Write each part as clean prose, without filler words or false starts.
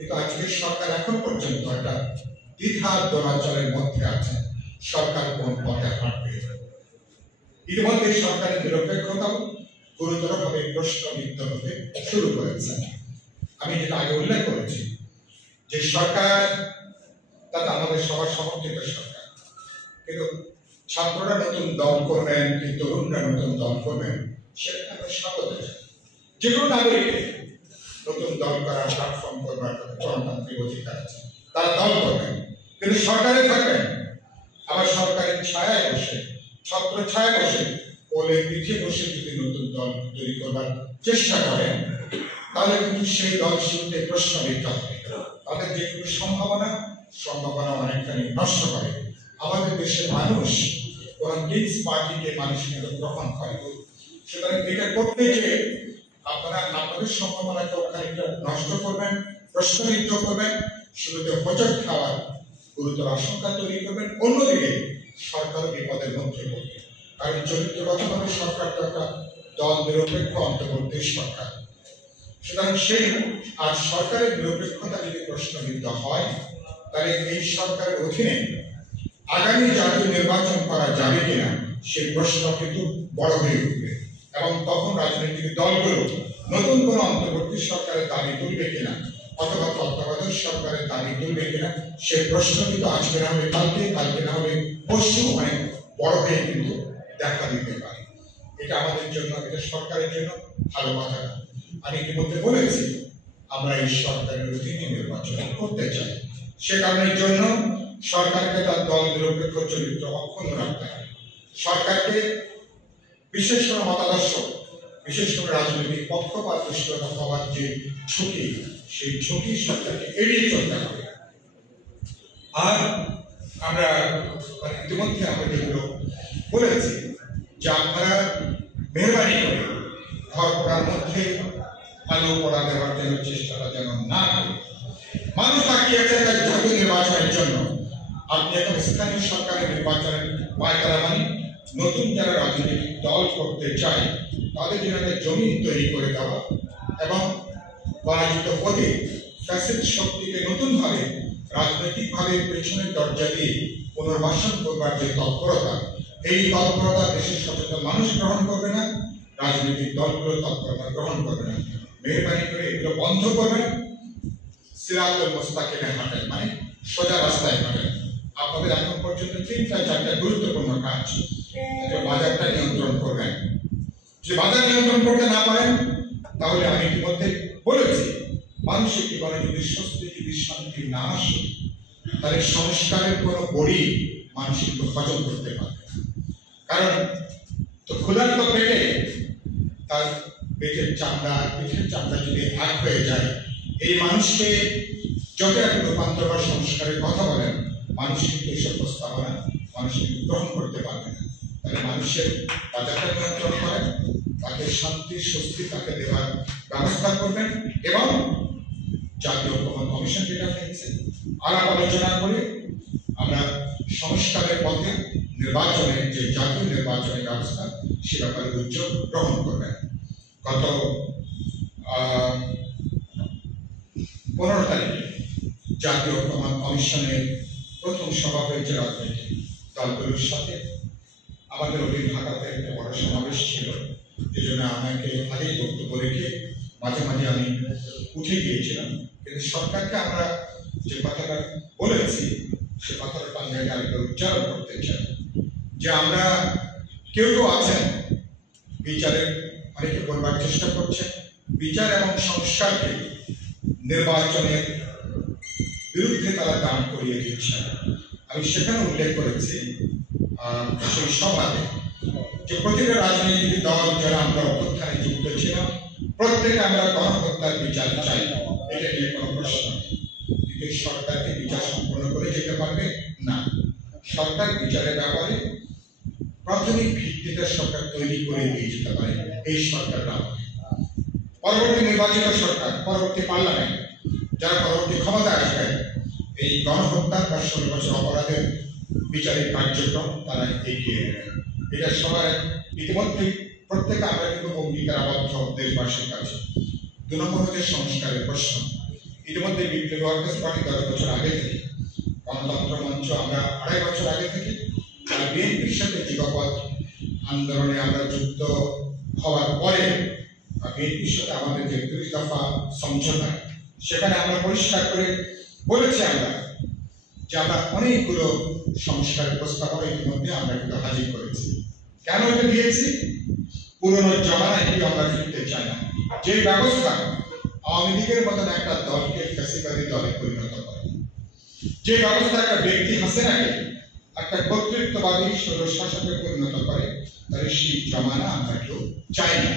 কিন্তু আজকের সরকার এখন পর্যন্ত একটা দ্বিধা দোলাচলের মধ্যে আছে সরকার কোন পথে হাঁটবে। ইতিমধ্যে সরকারের নিরপেক্ষতা গুরুতরভাবে প্রশ্নবিদ্ধ হতে শুরু করেছে। আমি যেটা আগে উল্লেখ করেছি যে সরকার তাতে আমাদের সবার সমর্থিত সরকার, কিন্তু ছাত্ররা নতুন দল করবেন কি তরুণরা নতুন দল করবেন সেটা আমরা স্বাগত জানাই। যে কোনো নাগরিকের নতুন দল করার প্ল্যাটফর্ম করবার গণতান্ত্রিক অধিকার আছে, তারা দল করবেন, কিন্তু সরকারে থাকবেন। আবার সরকারের ছায়ায় বসে, ছত্র ছায়ায় বসে, কোলে পিঠে বসে যদি নতুন দল তৈরি করবার চেষ্টা করেন তাহলে কিন্তু সেই দল শুরুতে প্রশ্নবিদ্ধ হবে। তাদের যেটুকু সম্ভাবনা অনেকখানি নষ্ট করে। আমাদের দেশের মানুষ কোন কিংস পার্টিকে মানুষ কিন্তু গ্রহণ করে। সুতরাং এটা করতে যে আপনারা আপনাদের সম্ভাবনাকে খানিকটা নষ্ট করবেন, প্রশ্নবিদ্ধ করবেন, শুরুতে হোঁচট খাওয়ার গুরুতর আশঙ্কা তৈরি করবেন। অন্যদিকে সরকার বিপদের মধ্যে পড়বে, কারণ চরিত্রগতভাবে সরকারটা একটা দল নিরপেক্ষ অন্তর্বর্তী সরকার। সুতরাং সেই আর সরকারের নিরপেক্ষতা যদি প্রশ্নবিদ্ধ হয় তাহলে এই সরকারের অধীনে আগামী জাতীয় নির্বাচন করা যাবে কিনা সেই প্রশ্ন কিন্তু বড় হয়ে উঠবে, এবং তখন রাজনৈতিক দলগুলো নতুন কোন অন্তর্বর্তী সরকারের দাবি তুলবে কিনা অথবা তত্ত্বাবধায়ক সরকারের দাবি তুলবে কিনা সেই প্রশ্ন কিন্তু আজকে না হলে কালকে, কালকে না হলে পরশু অনেক বড় হয়ে কিন্তু দেখা দিতে পারে। এটা আমাদের জন্য, এটা সরকারের জন্য ভালো কথা না। আমি ইতিমধ্যে বলেছি আমরা এই সরকারের অধীনে নির্বাচন করতে চাই। সে কারণের জন্য সরকারকে তার দল নিরপেক্ষ চরিত্র অক্ষুণ্ণ রাখতে হবে। সরকারকে বিশেষ করে মতাদর্শ, বিশেষ করে রাজনৈতিক পক্ষপাতদুষ্টতা হওয়ার যে ঝুঁকি, সেই ঝুঁকি সরকারকে এড়িয়ে চলতে হবে। আর আমরা ইতিমধ্যে আমরা যেগুলো বলেছি যে আপনারা মেহরবানি করে ঘর পড়ার মধ্যে আলো পড়া দেওয়ার জন্য চেষ্টাটা যেন না করে। মানুষ তাকিয়ে আছে জাতীয় নির্বাচনের জন্য। আপনি এখন স্থানীয় সরকারের নির্বাচনের পায়তারা মানে নতুন যারা রাজনৈতিক দল করতে চায় তাদের জন্য একটা জমিন তৈরি করে দেওয়া এবং পরাজিত পথে ফ্যাসিস্ট শক্তিকে নতুনভাবে রাজনৈতিকভাবে পেছনের দরজা দিয়ে পুনর্বাসন করবার যে তৎপরতা, এই তৎপরতা দেশের সচেতন মানুষ গ্রহণ করবে না, রাজনৈতিক দলগুলো তৎপরতা গ্রহণ করবে না। মেহরবানি করে এগুলো বন্ধ করবেন। সিরাতুল মুস্তাকিমে হাঁটেন, মানে সোজা রাস্তায় হাঁটেন। আপনাদের এখন পর্যন্ত 3-4টা গুরুত্বপূর্ণ কাজ। বাজারটা নিয়ন্ত্রণ করবেন। যদি বাজার নিয়ন্ত্রণ করতে না পারেন তাহলে আমি ইতিমধ্যে বলেছি মানুষের জীবনে যদি স্বস্তি, যদি শান্তি না আসে তাহলে সংস্কারের কোনো বড়ি মানুষ কিন্তু হজম করতে পারবে না। কারণ তো ক্ষুধার্ত পেটে তার পেটের চামড়া, পিঠের চামড়া যদি এক হয়ে যায়, এই মানুষকে যত এখন রূপান্তর বা সংস্কারের কথা বলেন মানুষ কিন্তু এইসব প্রস্তাবনা মানুষ কিন্তু গ্রহণ করতে পারবে না। তাহলে মানুষের বাজারটা নিয়ন্ত্রণ করেন, তাকে শান্তি স্বস্তি তাকে দেওয়ার ব্যবস্থা করবেন এবং জাতীয় ঐক্যমত্য কমিশন যেটা হয়েছে আলাপ আলোচনা করে আমরা সংস্কারের পথে নির্বাচনের যে জাতীয় নির্বাচনের ব্যবস্থা সে ব্যাপারে উদ্যোগ গ্রহণ করবেন। গত 15 তারিখে জাতীয় ঐক্যমত্য কমিশনের প্রথম সভা হয়েছে রাজনৈতিক দলগুলোর সাথে। আমাদের ওই ঢাকাতে একটা বড় সমাবেশ ছিল, এই জন্য আমাকে আগেই বক্তব্য রেখে মাঝে মাঝে আমি উঠে গিয়েছিলাম। কিন্তু সরকারকে আমরা যে কথাটা বলেছি সে কথাটা আমি আরেকবার উচ্চারণ করতে চাই যে আমরা কেউ কেউ আছেন বিচারের অনেকে বলবার চেষ্টা করছেন বিচার এবং সংস্কারকে নির্বাচনের বিরুদ্ধে তারা দান করিয়ে দিচ্ছেন। আমি সেখানে উল্লেখ করেছি সেই সভাতে যে প্রতিটা রাজনৈতিক দল যারা আমরা অভ্যুত্থানে যুক্ত ছিলাম প্রত্যেকে আমরা গণহত্যার বিচার চাই, এটা নিয়ে কোনো প্রশ্ন নেই। কিন্তু সরকারকে বিচার সম্পন্ন করে যেতে পারবে না। সরকার বিচারের ব্যাপারে প্রাথমিক ভিত্তিতে সরকার তৈরি করে দিয়ে যেতে পারে এই সরকার আমাকে। পরবর্তী নির্বাচিত সরকার, পরবর্তী পার্লামেন্ট যারা পরবর্তী ক্ষমতা আসবেন এই গণহত্যার বা 16 বছর অপরাধের বিচারিক কার্যক্রম তারা এগিয়ে নেবেন। এটা সবার ইতিমধ্যে প্রত্যেকে আমরা কিন্তু অঙ্গীকার আবদ্ধ দেশবাসীর কাছে। 2 নম্বর হচ্ছে সংস্কারের প্রশ্ন। ইতিমধ্যে বিপ্লবী ওয়ার্কার্স পার্টি 10 বছর আগে থেকে, গণতন্ত্র মঞ্চ আমরা 2.5 বছর আগে থেকে, আর বিএনপির সাথে যুগপৎ আন্দোলনে আমরা যুক্ত হওয়ার পরে বিএনপির সাথে আমাদের যে 30 দফা সমঝোতা, সেখানে আমরা পরিষ্কার করে বলেছি আমরা যে আমরা অনেকগুলো সংস্কারের প্রস্তাবনা ইতিমধ্যে আমরা কিন্তু হাজির করেছি। কেন এটা দিয়েছি? পুরনো জমানায় কিন্তু আমরা ফিরতে চাই না। যে ব্যবস্থা আওয়ামী লীগের মতন একটা দলকে ফ্যাসিবাদী দলে পরিণত করে, যে ব্যবস্থা একটা ব্যক্তি হাসিনাকে একটা কর্তৃত্ববাদী স্বৈরশাসকে পরিণত করে, তাহলে সেই জমানা আমরা কেউ চাই না,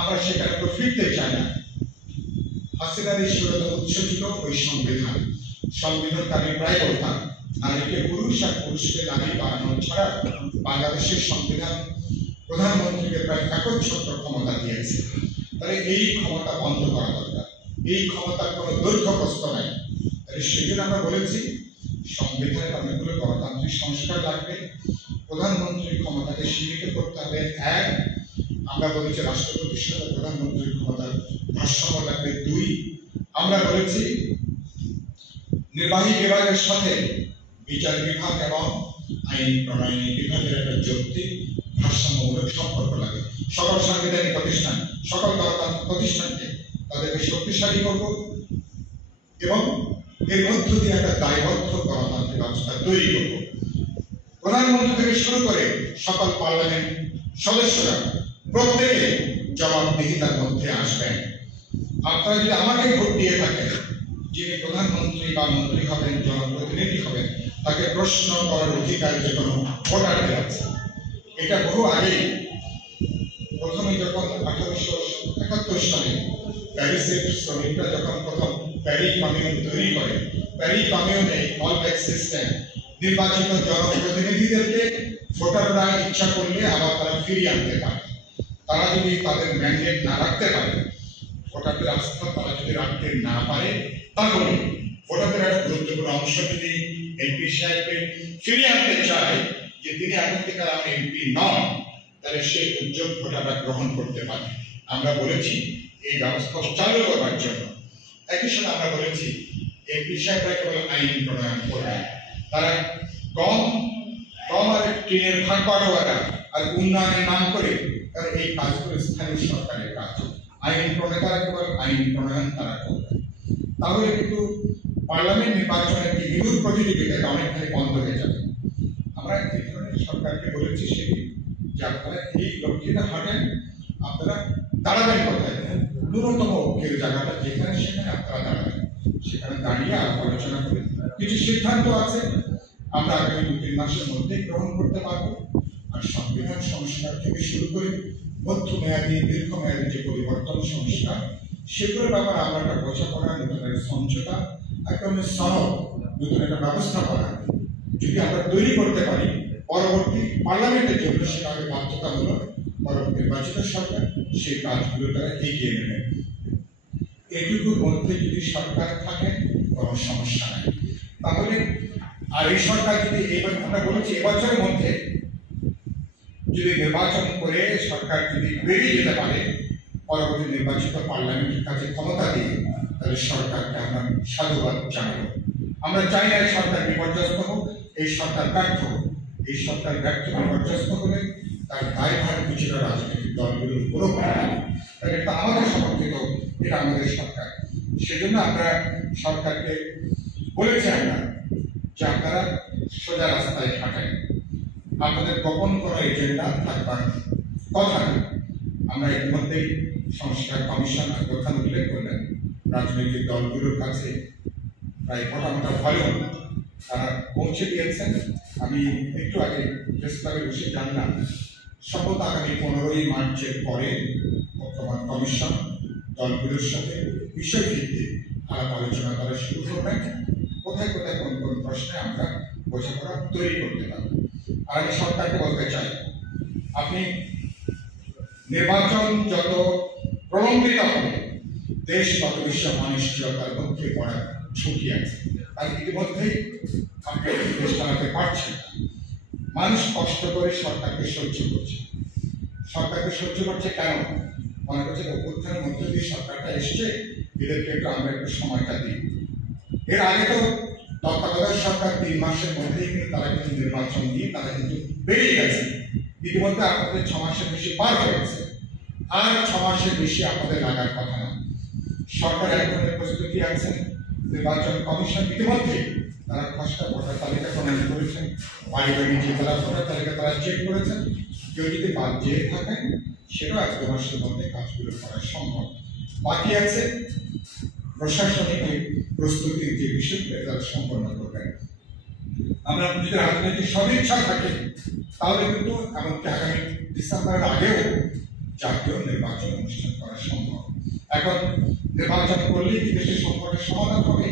আমরা সেখানে কেউ ফিরতে চাই না। হাসিনার এই স্বৈরতার উৎস ছিল ওই সংবিধান। সংবিধানকে আমি প্রায় বলতাম, নারীকে পুরুষ আর পুরুষকে নারী বানানো ছাড়া বাংলাদেশের সংবিধান প্রধানমন্ত্রীকে প্রায় একচ্ছত্র ক্ষমতা দিয়েছে। তাহলে এই ক্ষমতা বন্ধ করা দরকার, এই ক্ষমতার কোনো দৈর্ঘ্য প্রস্ত নাই। তাহলে সেজন্য আমরা বলেছি সংবিধানের অনেকগুলো গণতান্ত্রিক সংস্কার লাগবে, প্রধানমন্ত্রীর ক্ষমতাকে সীমিত করতে হবে। এক, আমরা বলেছি রাষ্ট্রপতির সাথে প্রধানমন্ত্রীর ক্ষমতার ভারসাম্য লাগবে। 2, আমরা বলেছি নির্বাহী বিভাগের সাথে বিচার বিভাগ এবং আইন প্রণয়নী বিভাগের একটা যৌক্তিক ভারসাম্যমূলক সম্পর্ক লাগে। সকল সাংবিধানিক প্রতিষ্ঠান, সকল গণতান্ত্রিক প্রতিষ্ঠানকে তাদেরকে শক্তিশালী করব এবং এর মধ্য দিয়ে একটা দায়বদ্ধ গণতান্ত্রিক ব্যবস্থা তৈরি করব। প্রধানমন্ত্রী থেকে শুরু করে সকল পার্লামেন্ট সদস্যরা প্রত্যেকে জবাবদিহিতার মধ্যে আসবেন। আপনারা যদি আমাকে ভোট দিয়ে থাকেন, যিনি প্রধানমন্ত্রী বা মন্ত্রী হবেন, জনপ্রতিনিধি হবেন, তাকে প্রশ্ন করার অধিকার যে কোনো ভোটারদের আছে। এটা বহু আগেই, প্রথমে যখন 1871 সালে প্যারিসের শ্রমিকরা যখন প্রথম প্যারিস কমিউন তৈরি করে, প্যারিস কমিউনে অল ব্যাক সিস্টেম, নির্বাচিত জনপ্রতিনিধিদেরকে ভোটাররা ইচ্ছা করলে আবার তারা ফিরিয়ে আনতে পারে। তারা যদি তাদের ম্যান্ডেট না রাখতে পারে, ভোটারদের আস্থা তারা যদি রাখতে না পারে, তাহলে ভোটারদের একটা গুরুত্বপূর্ণ অংশ যদি এমপি সাহেবকে ফিরিয়ে আনতে চায় যে তিনি এখন থেকে আর এমপি নন, তাহলে সেই উদ্যোগ ভোটাররা গ্রহণ করতে পারে। আমরা বলেছি এই ব্যবস্থা চালু করবার জন্য। একই সঙ্গে আমরা বলেছি এমপি সাহেবরা কেবল আইন প্রণয়ন করবে, তারা কম আর টিনের ভাগ বাটোয়ারা আর উন্নয়নের নাম করে তারা এই কাজগুলো স্থানীয় সরকারের কাজ। আইন প্রণেতারা কেবল আইন প্রণয়ন তারা করবে। তাহলে কিন্তু পার্লামেন্ট নির্বাচনের যে বিরোধ প্রতিযোগিতা অনেকখানি বন্ধ হয়ে যাবে। আমরা এই ধরনের সরকারকে বলেছি সেটি যে আপনারা এই লক্ষ্যটা হাঁটেন, আপনারা দাঁড়াবেন কোথায়? ন্যূনতম ঐক্যের জায়গাটা যেখানে সেখানে আপনারা দাঁড়াবেন, সেখানে দাঁড়িয়ে আলোচনা করে কিছু সিদ্ধান্ত আছে আমরা আগামী 2-3 মাসের মধ্যে গ্রহণ করতে পারবো। আর সংবিধান সংস্কার থেকে শুরু করে মধ্যমেয়াদী দীর্ঘমেয়াদী যে পরিবর্তন সংস্কার, সেগুলোর ব্যাপারে আমরা একটা বোঝাপড়া, নতুন একটা সমঝোতা, একটা সনদ, নতুন একটা ব্যবস্থাপনা যদি আমরা তৈরি করতে পারি, পরবর্তী পার্লামেন্টের জন্য সেটা আগে বাধ্যতামূলক, পরবর্তী নির্বাচিত সরকার সেই কাজগুলো তারা এগিয়ে নেবে। এটুকুর মধ্যে যদি সরকার থাকে কোনো সমস্যা নেই। তাহলে আর এই সরকার যদি এবার আমরা বলেছি এবছরের মধ্যে যদি নির্বাচন করে সরকার যদি বেরিয়ে যেতে পারে, পরবর্তী নির্বাচিত পার্লামেন্টের কাছে ক্ষমতা দিয়ে, তাহলে সরকারকে আমরা সাধুবাদ জানাবো। আমরা চাই না এই সরকার বিপর্যস্ত হোক, এই সরকার ব্যর্থ হোক। এই সরকার ব্যর্থ বিপর্যস্ত হলে তার দায়ভার কিছুটা রাজনৈতিক দলগুলোর উপরও পড়ে। এটা আমাদের সমর্থিত, এটা আমাদের সরকার। সেজন্য আমরা সরকারকে বলেছি আমরা যে আপনারা সোজা রাস্তায় হাঁটেন, আপনাদের গোপন কোনো এজেন্ডা থাকবার কথা নেই। আমরা ইতিমধ্যেই সংস্কার কমিশন কথা উল্লেখ করলেন, রাজনৈতিক দলগুলোর কাছে প্রায় মোটামোটা ভলিউম তারা পৌঁছে দিয়েছেন। আমি একটু আগে প্রেস ক্লাবে বসে জানলাম সম্ভবত আগামী 15ই মার্চের পরে বর্তমান কমিশন দলগুলোর সাথে বিষয়ভিত্তিক আলাপ আলোচনা করা শুরু করবেন, কোথায় কোথায় কোন কোন প্রশ্নে আমরা বোঝাপড়া তৈরি করতে পারব। আর আমি সরকারকে বলতে চাই, আপনি নির্বাচন যত প্রলম্বিত হবে, দেশ তত বেশি অনিশ্চয়তার মধ্যে পড়ার ঝুঁকি আছে। তাই ইতিমধ্যেই আপনি দেশ চালাতে পারছেন না। মানুষ কষ্ট করে সরকারকে সহ্য করছে। সরকারকে সহ্য করছে কেন? মনে করছে অভ্যুত্থানের মধ্য দিয়ে সরকারটা এসছে, এদেরকে আমরা একটু সময়টা দিই। এর আগে তো তত্ত্বাবধায়ক সরকার 3 মাসের মধ্যেই কিন্তু তারা কিন্তু নির্বাচন দিয়ে তারা কিন্তু বেরিয়ে গেছে। ইতিমধ্যে আপনাদের 6 মাসের বেশি পার হয়েছে, আর 6 মাসের বেশি আপনাদের লাগার কথা না। সরকার এক ধরনের প্রস্তুতি আছেন। নির্বাচন কমিশন ইতিমধ্যে তারা খসড়া ভোটার তালিকা প্রণয়ন করেছেন, বাড়ি বাড়ি যে ভোটার তালিকা তারা চেক করেছেন। কেউ যদি বাদ যেয়ে থাকেন সেটাও 1-2 মাসের মধ্যে কাজগুলো করা সম্ভব। বাকি আছে প্রশাসনিক প্রস্তুতির যে বিষয়গুলো তারা সম্পন্ন করবেন। আমরা যদি রাজনৈতিক সদিচ্ছা থাকে তাহলে কিন্তু এমনকি আগামী ডিসেম্বরের আগেও জাতীয় নির্বাচন অনুষ্ঠান করা সম্ভব। এখন নির্বাচন করলেই কি দেশের সংকটের সমাধান হবে?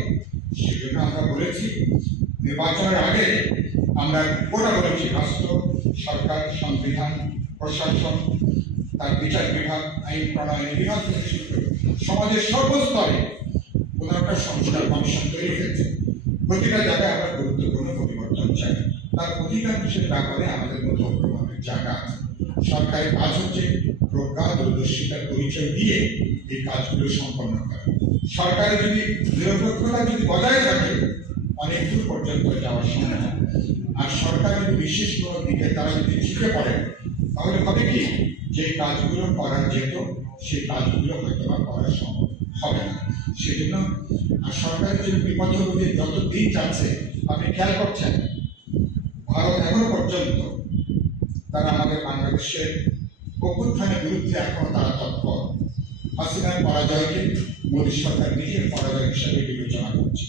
সেজন্য আমরা বলেছি নির্বাচনের আগে আমরা গোটা বলেছি রাষ্ট্র, সরকার, সংবিধান, প্রশাসন, তার বিচার বিভাগ, আইন প্রণয়ন বিভাগ থেকে শুরু করে সমাজের সর্বস্তরে কোনো একটা সংস্কার কমিশন তৈরি হয়েছে। প্রতিটা জায়গায় আমরা গুরুত্বপূর্ণ পরিবর্তন চাই। তার অধিকাংশের ব্যাপারে আমাদের মধ্যে অগ্রগতির জায়গা আছে। সরকারের কাজ হচ্ছে প্রজ্ঞা দূরদর্শিতার পরিচয় দিয়ে এই কাজগুলো সম্পন্ন করা। সরকারের যদি নিরপেক্ষতা যদি বজায় থাকে অনেক দূর পর্যন্ত যাওয়া সম্ভব। আর সরকার যদি বিশেষ কোনো দিকে তারা যদি ঝুঁকে পড়ে তাহলে হবে কি, যে কাজগুলো করা যেত সেই কাজগুলো হয়তো বা করা সম্ভব হবে না। সেজন্য আর সরকারের যে বিপদগুলি যত দিন যাচ্ছে আপনি খেয়াল করছেন, ভারত এখনো পর্যন্ত তারা আমাদের বাংলাদেশের অভ্যুত্থানের বিরুদ্ধে এখনো তারা তৎপর। হাসিনার পরাজয়কে মোদী সরকার নিজের পরাজয় হিসেবে বিবেচনা করছে।